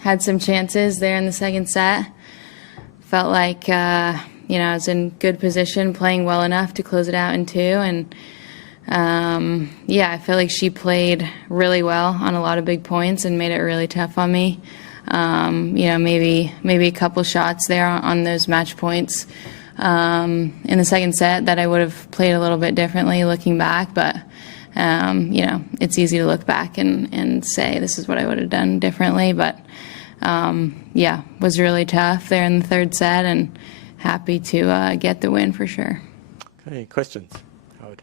had some chances there in the second set. Felt like, I was in good position, playing well enough to close it out in 2. And, I feel like she played really well on a lot of big points and made it really tough on me. Maybe a couple shots there on those match points in the second set that I would have played a little bit differently looking back. But, it's easy to look back and say this is what I would have done differently. But, was really tough there in the third set and happy to get the win for sure. Okay, questions? Howard.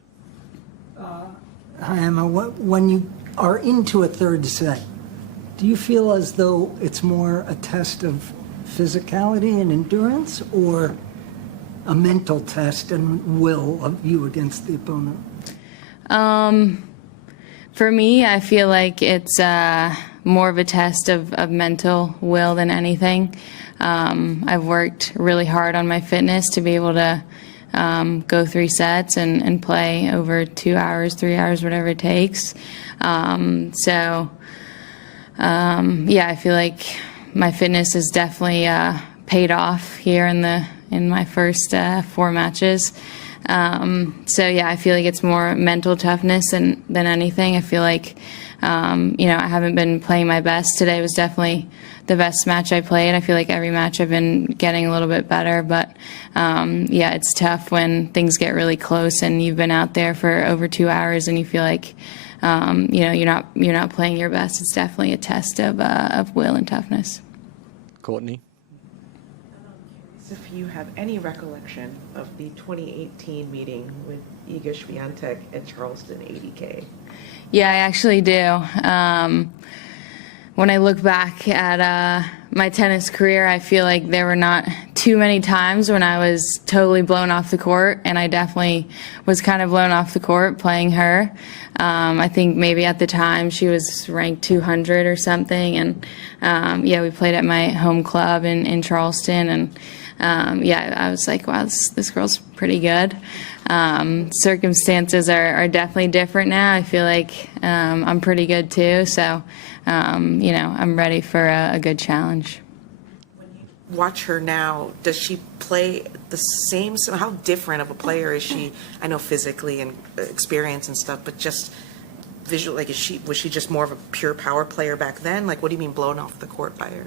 Hi, Emma. When you are into a third set, do you feel as though it's more a test of physicality and endurance or a mental test and will of you against the opponent? For me, I feel like it's more of a test of mental will than anything. I've worked really hard on my fitness to be able to go 3 sets and play over 2 hours, 3 hours, whatever it takes. I feel like my fitness has definitely paid off here in my first 4 matches. I feel like it's more mental toughness than anything. I feel like, I haven't been playing my best. Today was definitely the best match I played. I feel like every match I've been getting a little bit better, but it's tough when things get really close and you've been out there for over 2 hours and you feel like, you're not playing your best. It's definitely a test of will and toughness. Courtney. If you have any recollection of the 2018 meeting with Iga Swiatek at Charleston 80K. Yeah, I actually do. When I look back at my tennis career, I feel like there were not too many times when I was totally blown off the court, and I definitely was kind of blown off the court playing her. I think maybe at the time she was ranked 200 or something, and we played at my home club in Charleston, and I was like, wow, this girl's pretty good. Circumstances are definitely different now. I feel like I'm pretty good too, so I'm ready for a good challenge. When you watch her now, does she play the same? So how different of a player is she? I know physically and experience and stuff, but just visually, like, was she just more of a pure power player back then? Like, what do you mean blown off the court by her?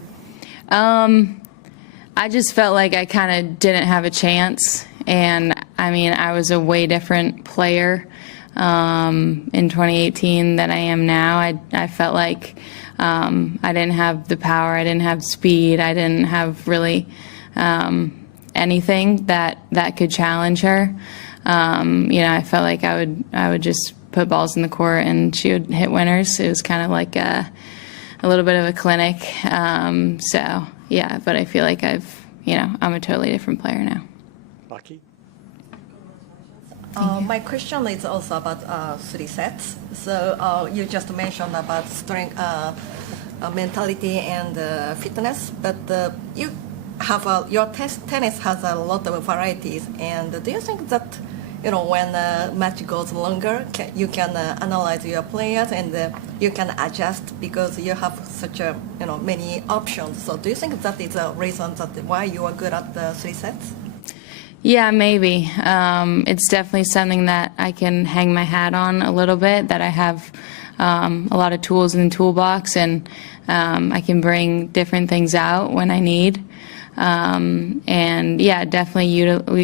I just felt like I kind of didn't have a chance, and I was a way different player in 2018 than I am now. I felt like I didn't have the power, I didn't have speed, I didn't have really anything that could challenge her. I felt like I would just put balls in the court and she would hit winners. It was kind of like a little bit of a clinic. But I feel like I'm a totally different player now. Lucky. My question is also about 3 sets. So you just mentioned about strength, mentality, and fitness, but you have your tennis has a lot of varieties. And do you think that when the match goes longer, you can analyze your players and you can adjust because you have such a many options? So do you think that is a reason that why you are good at the 3 sets? Yeah, maybe. It's definitely something that I can hang my hat on a little bit, that I have a lot of tools in the toolbox, and I can bring different things out when I need. Definitely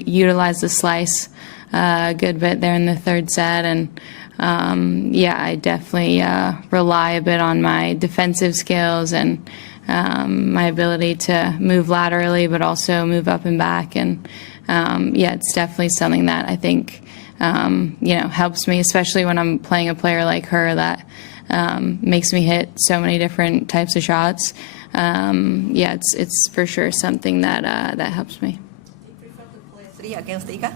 utilize the slice a good bit there in the third set, and I definitely rely a bit on my defensive skills and my ability to move laterally but also move up and back, and it's definitely something that I think helps me, especially when I'm playing a player like her that makes me hit so many different types of shots. It's for sure something that helps me. Do you prefer to play 3 against Iga?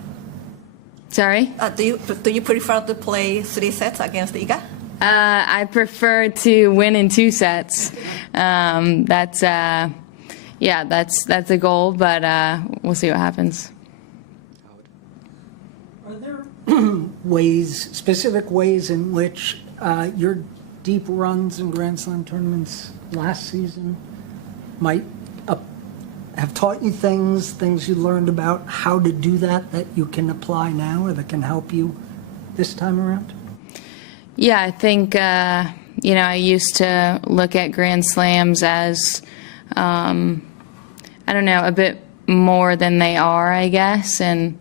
Sorry? Do you prefer to play 3 sets against Iga? I prefer to win in 2 sets. That's a goal, but we'll see what happens. Are there specific ways in which your deep runs in Grand Slam tournaments last season might have taught you things you learned about how to do that you can apply now or that can help you this time around? Yeah, I think, I used to look at Grand Slams as, a bit more than they are, I guess, and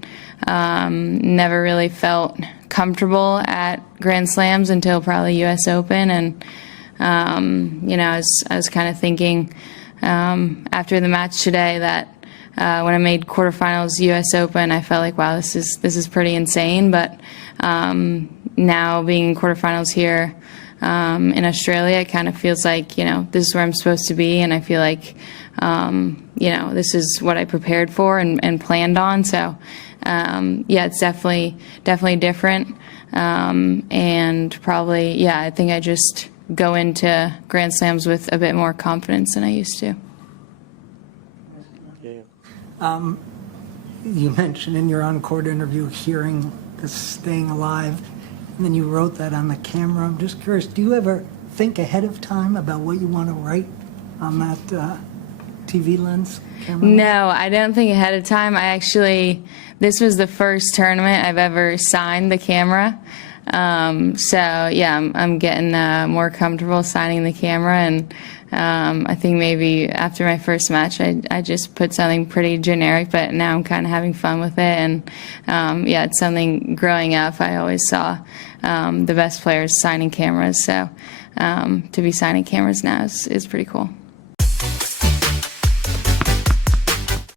never really felt comfortable at Grand Slams until probably US Open. And, I was kind of thinking after the match today that when I made quarterfinals US Open, I felt like, wow, this is pretty insane. But now being in quarterfinals here in Australia, it kind of feels like, this is where I'm supposed to be. And I feel like, this is what I prepared for and planned on. So, it's definitely different. And probably, I think I just go into Grand Slams with a bit more confidence than I used to. Yeah. You mentioned in your on-court interview hearing the staying alive, and then you wrote that on the camera. I'm just curious, do you ever think ahead of time about what you want to write on that TV lens camera? No, I don't think ahead of time. This was the first tournament I've ever signed the camera. I'm getting more comfortable signing the camera, and I think maybe after my first match, I just put something pretty generic, but now I'm kind of having fun with it. And it's something growing up, I always saw the best players signing cameras. So to be signing cameras now is pretty cool.